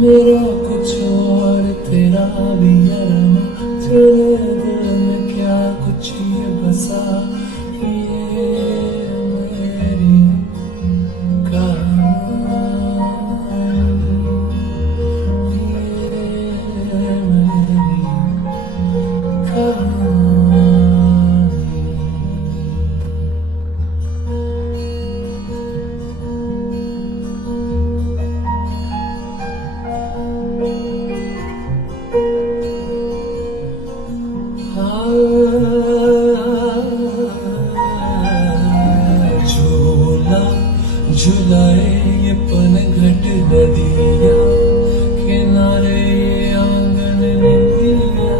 मेरा कुछ और तेरा भी अरमा, तेरे दिल में क्या कुछ ये बसा, ये मेरी कहानी, ये मेरी कहानी। झूला झूलाए ये पनघट नदिया, किनारे ये आंगन नदिया,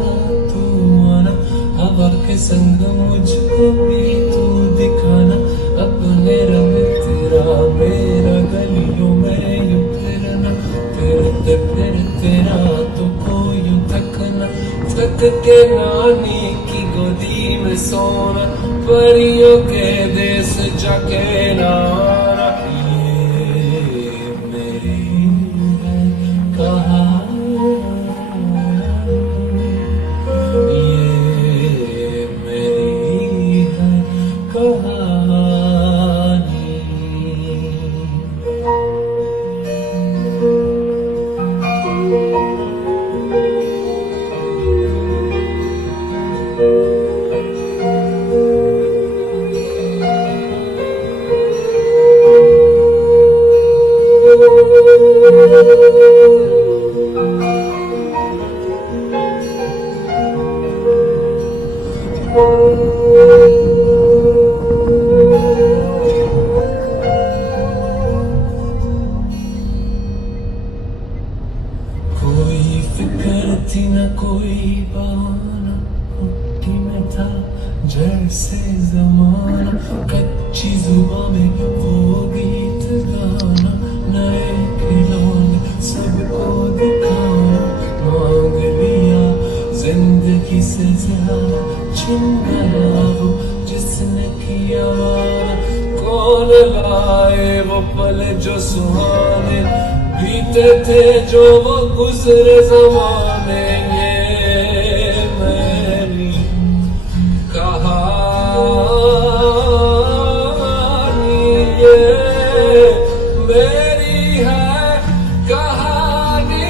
तू माना हवा के संग मुझको भी तू दिखाना, अपने रंग तेरा मेरा गलियों में यूं फिरना, फिरते फिरते रातों को यूं थकना, थक के नानी की गोदी में सोना, परियों के देश जाके नाना, ये मेरी है कहानी, ये मेरी है कहानी। कोई फिक्र थी न कोई बहाना, मुट्ठी में था जैसे जमाना, कच्ची जुबां में वो गीत गाना, नए खिलौने सबको दिखाना, मांग लिया जिंदगी से ज्यादा, छिन गया वो जिसने किया वादा, कौन लाए वो पल जो सुहाने, बीते थे जो वो गुजरे जमाने, ये मेरी कहानी, ये मेरी है कहानी।